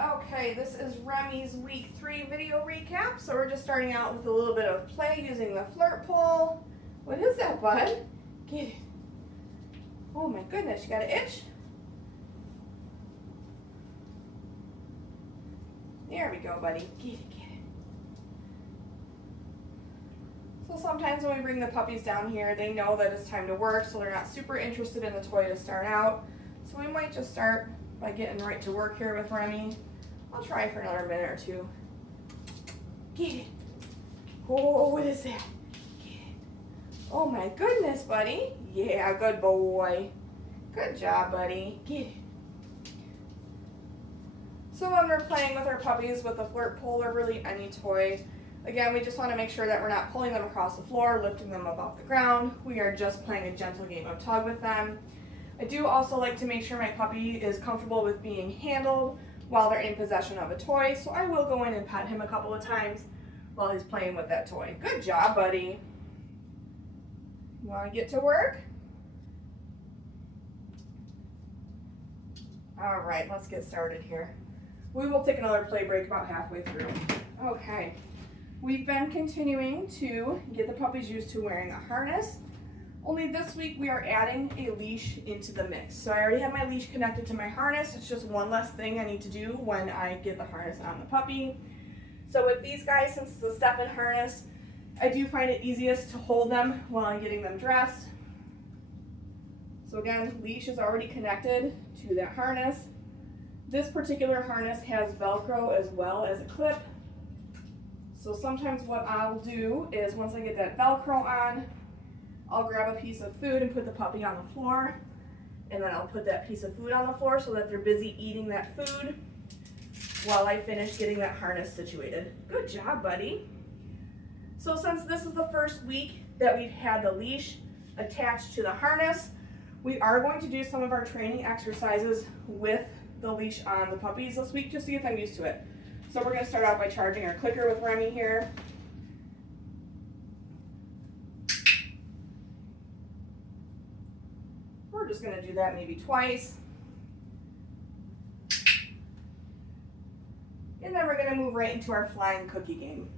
Okay, this is Remy's week 3 video recap. So we're just starting out with a little bit of play using the flirt pole. What is that, bud? Get it. Oh my goodness, you got an itch? There we go, buddy. Get it, get it. So sometimes when we bring the puppies down here, they know that it's time to work, so they're not super interested in the toy to start out. So we might just start by getting right to work here with Remy. I'll try for another minute or two. Get it. Oh, what is that? Get it. Oh my goodness, buddy. Yeah, good boy. Good job, buddy. Get it. So when we're playing with our puppies with the flirt pole or really any toy, again, we just want to make sure that we're not pulling them across the floor, lifting them up off the ground. We are just playing a gentle game of tug with them. I do also like to make sure my puppy is comfortable with being handled while they're in possession of a toy, so I will go in and pet him a couple of times while he's playing with that toy. Good job, buddy. You want to get to work? All right, let's get started here. We will take another play break about halfway through. Okay, we've been continuing to get the puppies used to wearing a harness. Only this week we are adding a leash into the mix. So I already have my leash connected to my harness. It's just one less thing I need to do when I get the harness on the puppy. So with these guys, since it's a step-in harness, I do find it easiest to hold them while I'm getting them dressed. So again, leash is already connected to that harness. This particular harness has Velcro as well as a clip. So sometimes what I'll do is once I get that Velcro on, I'll grab a piece of food and put the puppy on the floor, and then I'll put that piece of food on the floor so that they're busy eating that food while I finish getting that harness situated. Good job, buddy. So since this is the first week that we've had the leash attached to the harness, we are going to do some of our training exercises with the leash on the puppies this week just to get them used to it. So we're going to start out by charging our clicker with Remy here. We're just going to do that maybe twice. And then we're going to move right into our flying cookie game.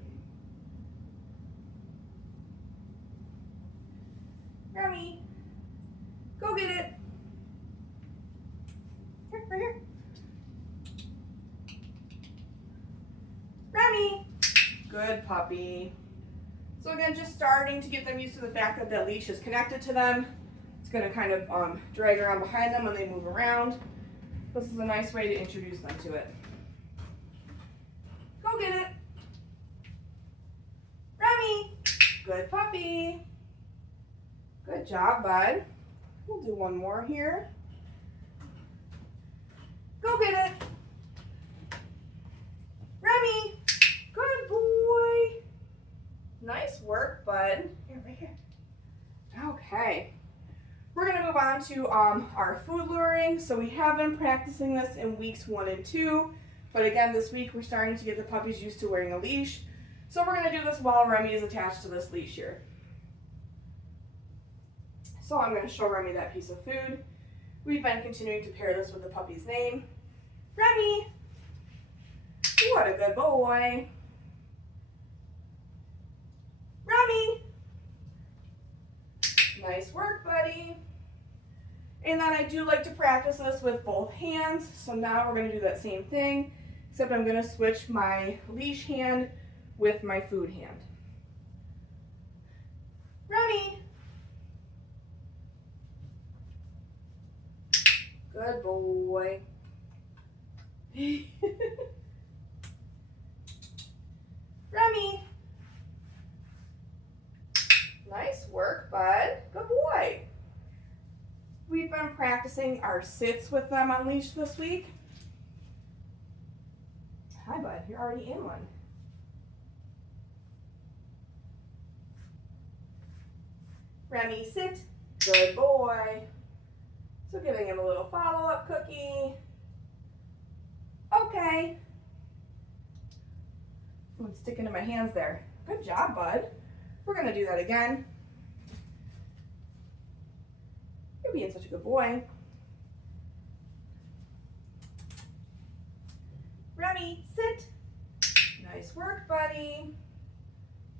Remy, go get it. Here, right here. Remy, good puppy. So again, just starting to get them used to the fact that that leash is connected to them. It's going to kind of drag around behind them when they move around. This is a nice way to introduce them to it. Go get it. Remy, good puppy. Good job, bud. We'll do one more here. Go get it. Remy, good boy. Nice work, bud. Here, right here. Okay. We're going to move on to our food luring. So we have been practicing this in weeks 1 and 2. But again, this week we're starting to get the puppies used to wearing a leash. So we're going to do this while Remy is attached to this leash here. So I'm going to show Remy that piece of food. We've been continuing to pair this with the puppy's name. Remy! What a good boy. Remy! Nice work, buddy. And then I do like to practice this with both hands. So now we're going to do that same thing, except I'm going to switch my leash hand with my food hand. Remy! Good boy. Remy! Nice work, bud. Good boy. We've been practicing our sits with them on leash this week. Hi, bud. You're already in one. Remy, sit. Good boy. So giving him a little follow-up cookie. Okay. It's sticking to my hands there. Good job, bud. We're going to do that again. You're being such a good boy. Remy, sit. Nice work, buddy.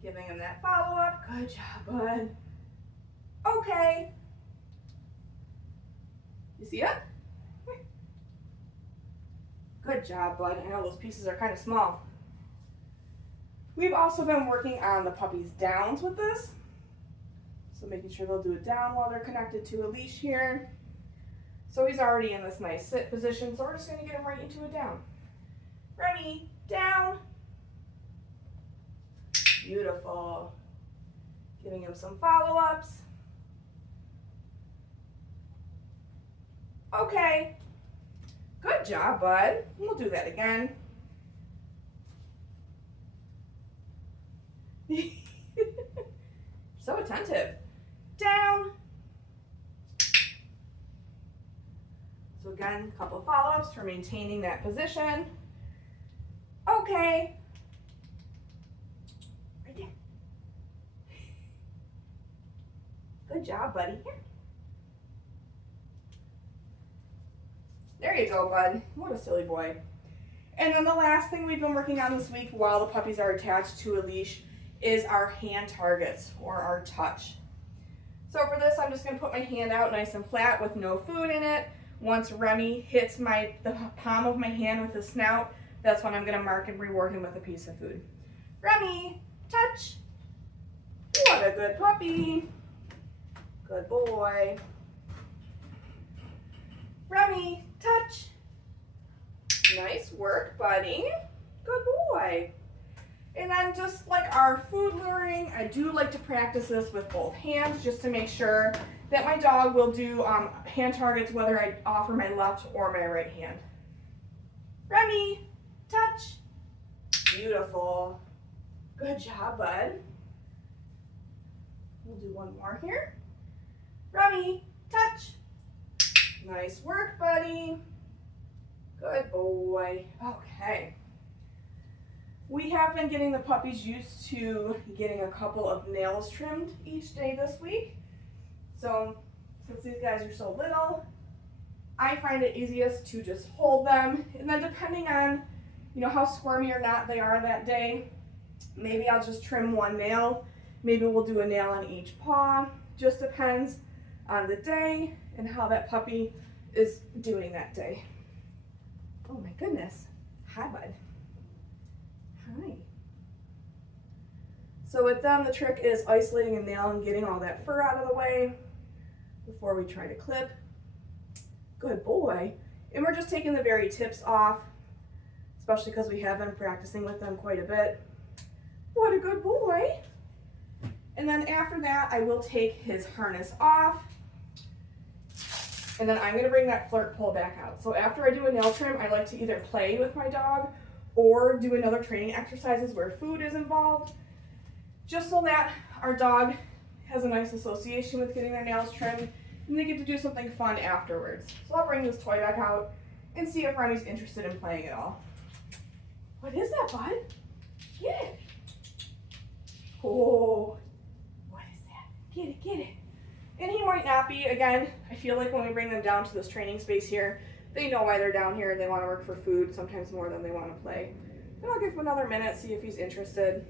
Giving him that follow-up. Good job, bud. Okay. You see it? Good job, bud. I know those pieces are kind of small. We've also been working on the puppy's downs with this. So making sure they'll do it down while they're connected to a leash here. So he's already in this nice sit position, so we're just going to get him right into a down. Remy, down. Beautiful. Giving him some follow-ups. Okay. Good job, bud. We'll do that again. So attentive. Down. So again, a couple of follow-ups for maintaining that position. Okay. Right there. Good job, buddy. Here. There you go, bud. What a silly boy. And then the last thing we've been working on this week while the puppies are attached to a leash is our hand targets, or our touch. So for this, I'm just going to put my hand out nice and flat with no food in it. Once Remy hits the palm of my hand with his snout, that's when I'm going to mark and reward him with a piece of food. Remy, touch. What a good puppy. Good boy. Remy, touch. Nice work, buddy. Good boy. And then just like our food luring, I do like to practice this with both hands just to make sure that my dog will do hand targets whether I offer my left or my right hand. Remy, touch. Beautiful. Good job, bud. We'll do one more here. Remy, touch. Nice work, buddy. Good boy. Okay. We have been getting the puppies used to getting a couple of nails trimmed each day this week. So since these guys are so little, I find it easiest to just hold them. And then depending on, how squirmy or not they are that day, maybe I'll just trim one nail. Maybe we'll do a nail on each paw. Just depends on the day and how that puppy is doing that day. Oh my goodness. Hi, bud. Hi. So with them, the trick is isolating a nail and getting all that fur out of the way before we try to clip. Good boy. And we're just taking the very tips off, especially because we have been practicing with them quite a bit. What a good boy. And then after that, I will take his harness off. And then I'm going to bring that flirt pole back out. So after I do a nail trim, I like to either play with my dog or do another training exercises where food is involved, just so that our dog has a nice association with getting their nails trimmed and they get to do something fun afterwards. So I'll bring this toy back out and see if Remy's interested in playing at all. What is that, bud? Get it. Oh, what is that? Get it, get it. And he might not be. Again, I feel like when we bring them down to this training space here, they know why they're down here and they want to work for food, sometimes more than they want to play. And I'll give him another minute, see if he's interested.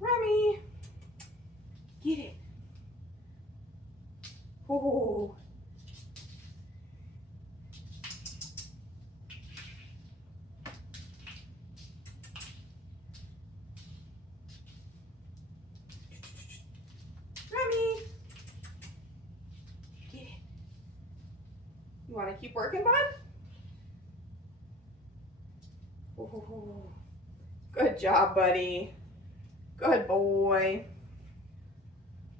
Remy, get it. Oh. Remy, get it. You want to keep working, bud? Oh. Good job, buddy. Good boy.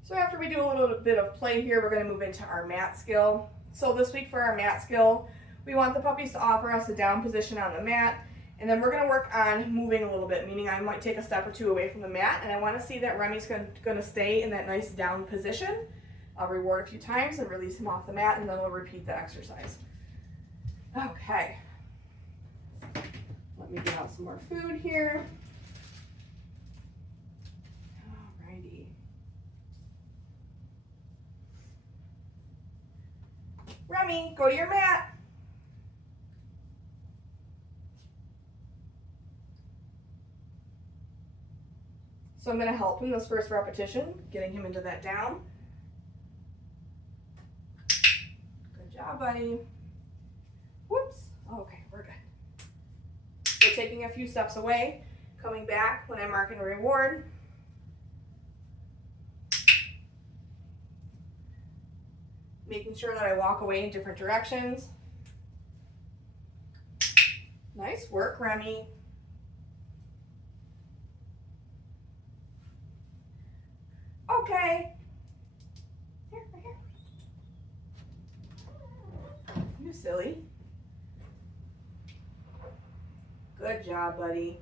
So after we do a little bit of play here, we're going to move into our mat skill. So this week for our mat skill, we want the puppies to offer us a down position on the mat, and then we're going to work on moving a little bit, meaning I might take a step or two away from the mat, and I want to see that Remy's going to stay in that nice down position. I'll reward a few times and release him off the mat, and then we'll repeat the exercise. Okay. Let me get out some more food here. Alrighty. Remy, go to your mat. So I'm going to help him this first repetition, getting him into that down. Good job, buddy. Whoops. Okay, we're good. So taking a few steps away, coming back when I mark and reward. Making sure that I walk away in different directions. Nice work, Remy. Okay. Here, right here. You silly. Good job, buddy.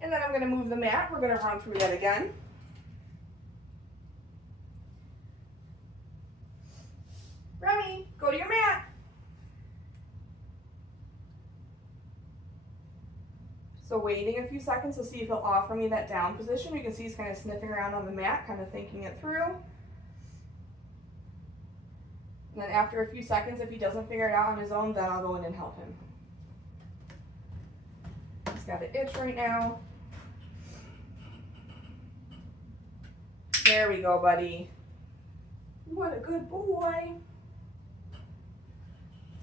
And then I'm going to move the mat. We're going to run through that again. Remy, go to your mat. So waiting a few seconds to see if he'll offer me that down position. You can see he's kind of sniffing around on the mat, kind of thinking it through. And then after a few seconds, if he doesn't figure it out on his own, then I'll go in and help him. He's got an itch right now. There we go, buddy. What a good boy.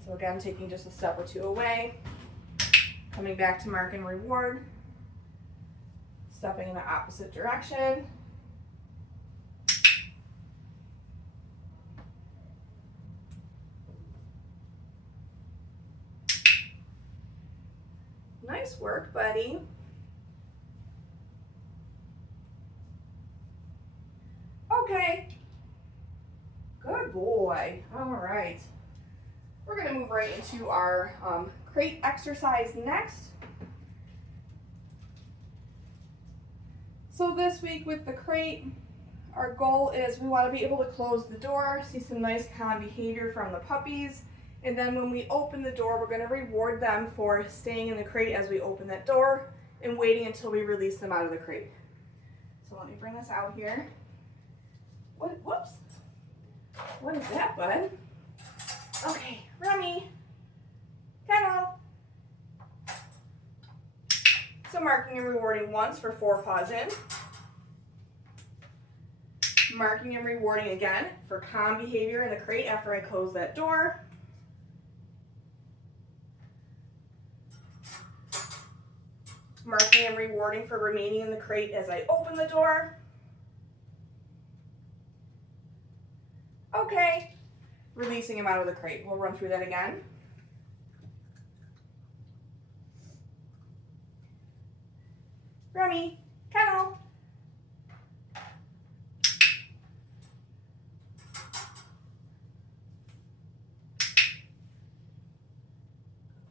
So again, taking just a step or two away. Coming back to mark and reward. Stepping in the opposite direction. Nice work, buddy. Okay. Good boy. All right. We're going to move right into our crate exercise next. So this week with the crate, our goal is we want to be able to close the door, see some nice calm behavior from the puppies, and then when we open the door, we're going to reward them for staying in the crate as we open that door and waiting until we release them out of the crate. So let me bring this out here. Whoops. What is that, bud? Okay, Remy, kennel. So marking and rewarding once for 4 paws in. Marking and rewarding again for calm behavior in the crate after I close that door. Marking and rewarding for remaining in the crate as I open the door. Okay. Releasing him out of the crate. We'll run through that again. Remy, kennel.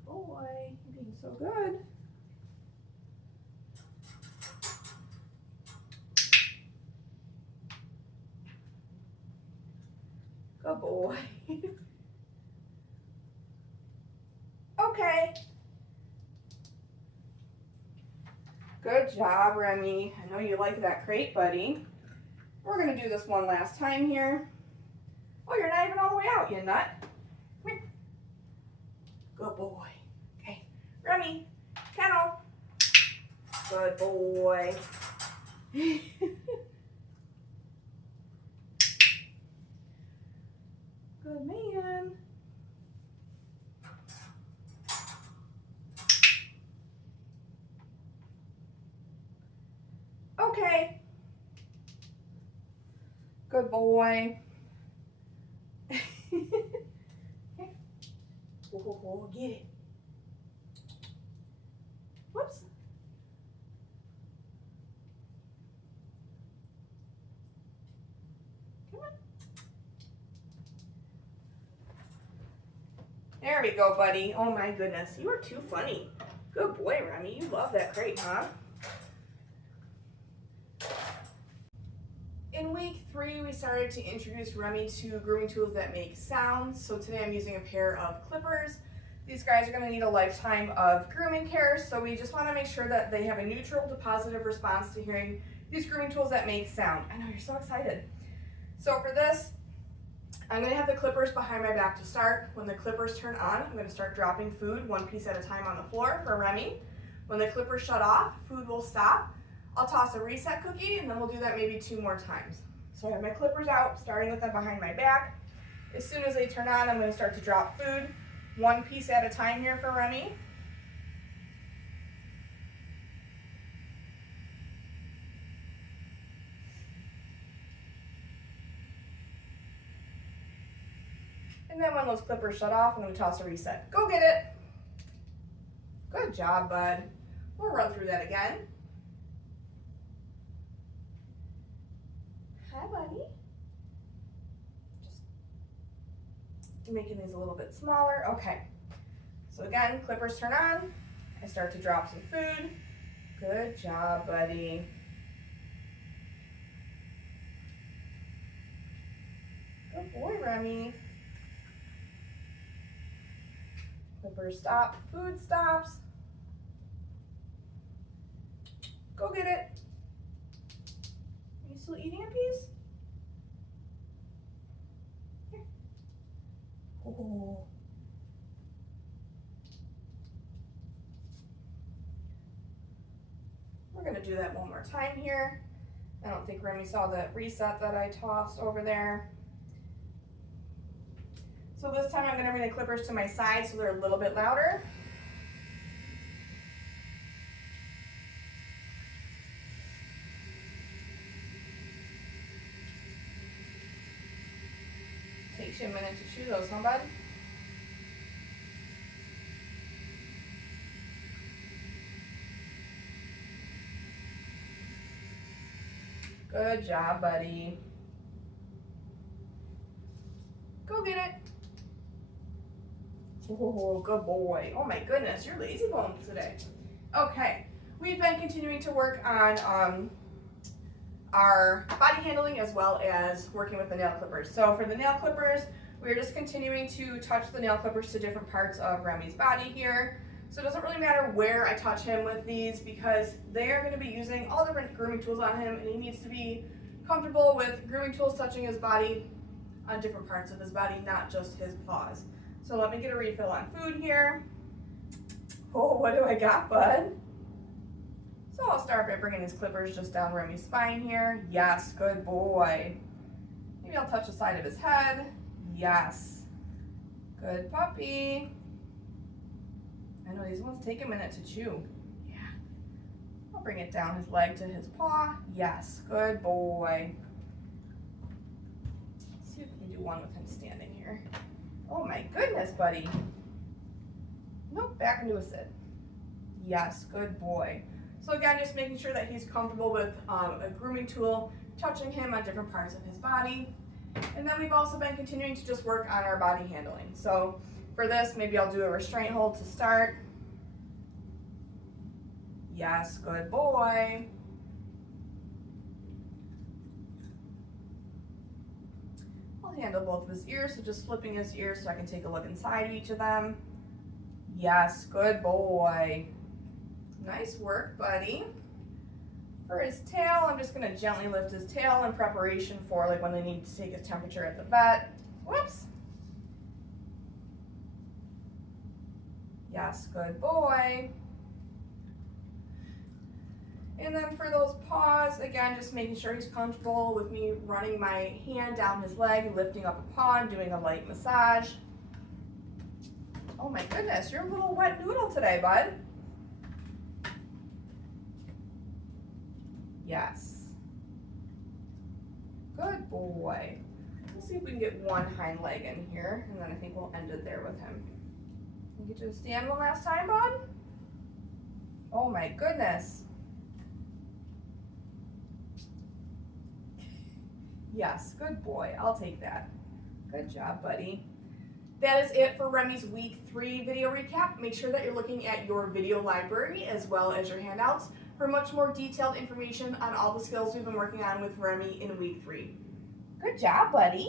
Boy, you're being so good. Good boy. Okay. Good job, Remy. I know you like that crate, buddy. We're going to do this one last time here. Oh, you're not even all the way out, you nut. Come here. Good boy. Okay. Remy, kennel. Good boy. Good man. Okay. Good boy. Oh, get it. Whoops. Come on. There we go, buddy. Oh my goodness. You are too funny. Good boy, Remy. You love that crate, huh? In week 3, we started to introduce Remy to grooming tools that make sounds. So today I'm using a pair of clippers. These guys are going to need a lifetime of grooming care, so we just want to make sure that they have a neutral to positive response to hearing these grooming tools that make sound. I know, you're so excited. So for this, I'm going to have the clippers behind my back to start. When the clippers turn on, I'm going to start dropping food 1 piece at a time on the floor for Remy. When the clippers shut off, food will stop. I'll toss a reset cookie, and then we'll do that maybe 2 more times. So I have my clippers out, starting with them behind my back. As soon as they turn on, I'm going to start to drop food, 1 piece at a time here for Remy. And then when those clippers shut off, I'm going to toss a reset. Go get it. Good job, bud. We'll run through that again. Hi, buddy. Just making these a little bit smaller. Okay. So again, clippers turn on. I start to drop some food. Good job, buddy. Good boy, Remy. Clippers stop, food stops. Go get it. Are you still eating a piece? Here. Oh. We're gonna do that one more time here. I don't think Remy saw the reset that I tossed over there. So this time I'm going to bring the clippers to my side so they're a little bit louder. Takes you a minute to chew those, huh, bud? Good job, buddy. Go get it. Oh, good boy. Oh my goodness, you're lazy bones today. Okay, we've been continuing to work on our body handling as well as working with the nail clippers. So for the nail clippers, we're just continuing to touch the nail clippers to different parts of Remy's body here. So it doesn't really matter where I touch him with these because they are going to be using all different grooming tools on him, and he needs to be comfortable with grooming tools touching his body on different parts of his body, not just his paws. So let me get a refill on food here. Oh, what do I got, bud? So I'll start by bringing these clippers just down Remy's spine here. Yes, good boy. Maybe I'll touch the side of his head. Yes. Good puppy. I know these ones take a minute to chew. Yeah. I'll bring it down his leg to his paw. Yes, good boy. Let's see if we can do one with him standing here. Oh my goodness, buddy. Nope, back into a sit. Yes, good boy. So again, just making sure that he's comfortable with a grooming tool, touching him on different parts of his body. And then we've also been continuing to just work on our body handling. So for this, maybe I'll do a restraint hold to start. Yes, good boy. I'll handle both of his ears, so just flipping his ears so I can take a look inside each of them. Yes, good boy. Nice work, buddy. For his tail, I'm just going to gently lift his tail in preparation for like when they need to take his temperature at the vet. Whoops. Yes, good boy. And then for those paws, again, just making sure he's comfortable with me running my hand down his leg, lifting up a paw and doing a light massage. Oh my goodness, you're a little wet noodle today, bud. Yes. Good boy. Let's see if we can get one hind leg in here, and then I think we'll end it there with him. Can you get you to stand one last time, bud? Oh my goodness. Yes, good boy. I'll take that. Good job, buddy. That is it for Remy's week 3 video recap. Make sure that you're looking at your video library as well as your handouts for much more detailed information on all the skills we've been working on with Remy in week 3. Good job, buddy.